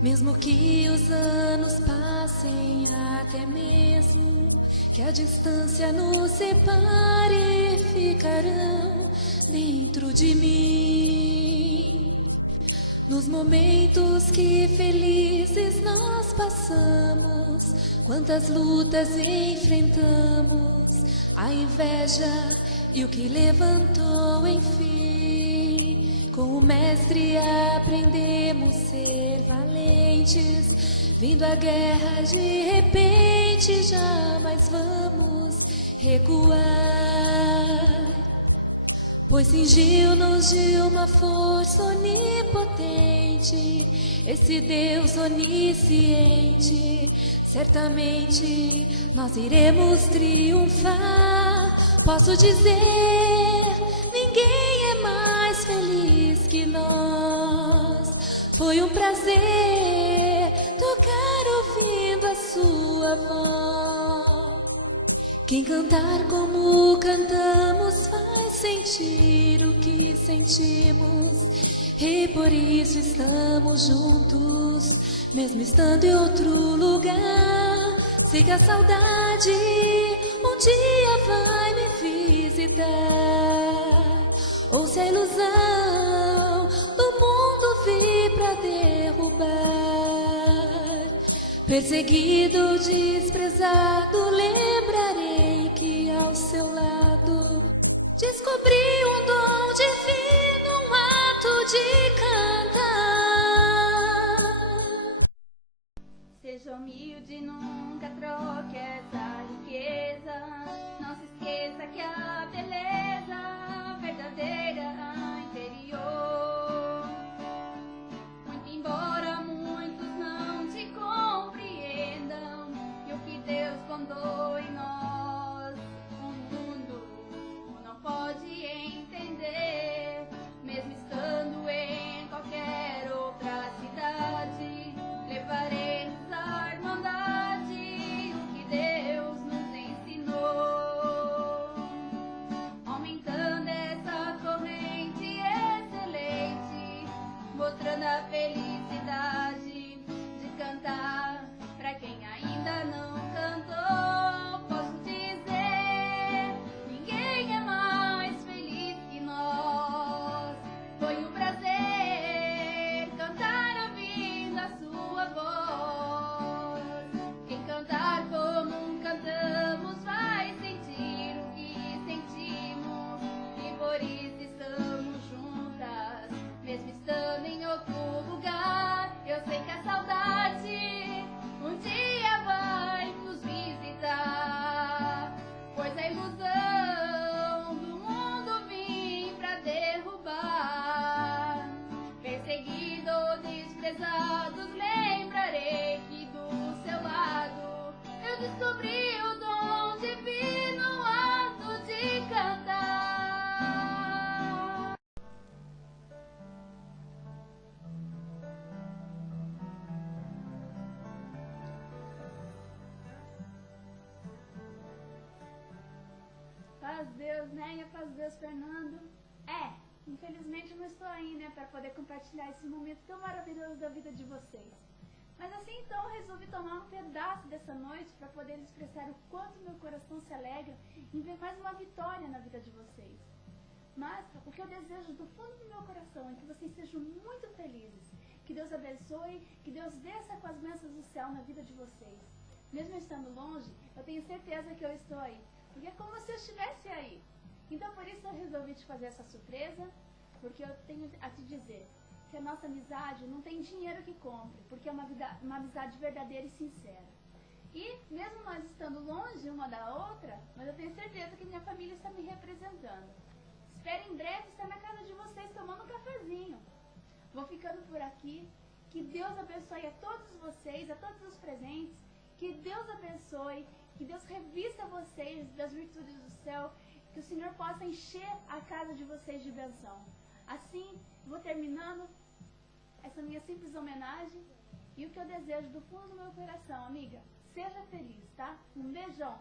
Mesmo que os anos passem, até mesmo que a distância nos separe, ficarão dentro de mim. Nos momentos que felizes nós passamos, quantas lutas enfrentamos, a inveja e o que levantou enfim. Com o mestre aprendemos ser valentes, vindo a guerra de repente, jamais vamos recuar. Pois cingiu-nos de uma força onipotente, esse Deus onisciente. Certamente nós iremos triunfar. Posso dizer, ninguém é mais feliz que nós. Foi um prazer tocar ouvindo a sua voz. Quem cantar como cantamos faz sentir o que sentimos, e por isso estamos juntos, mesmo estando em outro lugar. Sei que a saudade um dia vai me visitar, ou se a ilusão do mundo vir pra derrubar. Perseguido, desprezado, lembrarei que ao seu lado descobri um dom divino, um ato de cantar. Seja humilde, nunca troque essa riqueza. Não se esqueça que a beleza verdadeira interior. Muito embora muitos não te compreendam, e o que Deus plantou em nós, o mundo não pode entender. Mesmo estando em qualquer outra cidade, levaremos a irmandade, o que Deus nos ensinou, aumentando essa corrente excelente, mostrando a felicidade de cantar pra quem ainda não cantou. Posso dizer, ninguém é mais feliz que nós. Foi um prazer cantar ouvindo a sua voz. Quem cantar como cantamos vai sentir o que sentimos, e por isso estamos juntas, mesmo estando em outro lugar. Eu sei que a saudade um dia vai nos visitar, pois a ilusão do mundo vim pra derrubar. Perseguido ou desprezados, lembrarei que do seu lado eu descobri o dom divino, o ato de cantar. Paz Deus, né? Paz Deus, Fernando. Infelizmente eu não estou aí, né, para poder compartilhar esse momento tão maravilhoso da vida de vocês. Mas assim, então, eu resolvi tomar um pedaço dessa noite para poder expressar o quanto meu coração se alegra em ver mais uma vitória na vida de vocês. Mas o que eu desejo do fundo do meu coração é que vocês sejam muito felizes, que Deus abençoe, que Deus desça com as bênçãos do céu na vida de vocês. Mesmo estando longe, eu tenho certeza que eu estou aí, porque é como se eu estivesse aí. Então por isso eu resolvi te fazer essa surpresa, porque eu tenho a te dizer que a nossa amizade não tem dinheiro que compre, porque é uma amizade verdadeira e sincera. E mesmo nós estando longe uma da outra, mas eu tenho certeza que minha família está me representando. Espero em breve estar na casa de vocês tomando um cafezinho. Vou ficando por aqui. Que Deus abençoe a todos vocês, a todos os presentes. Que Deus abençoe, que Deus revista vocês das virtudes do céu, que o Senhor possa encher a casa de vocês de bênção. Assim, vou terminando essa minha simples homenagem, e o que eu desejo do fundo do meu coração, amiga, seja feliz, tá? Um beijão!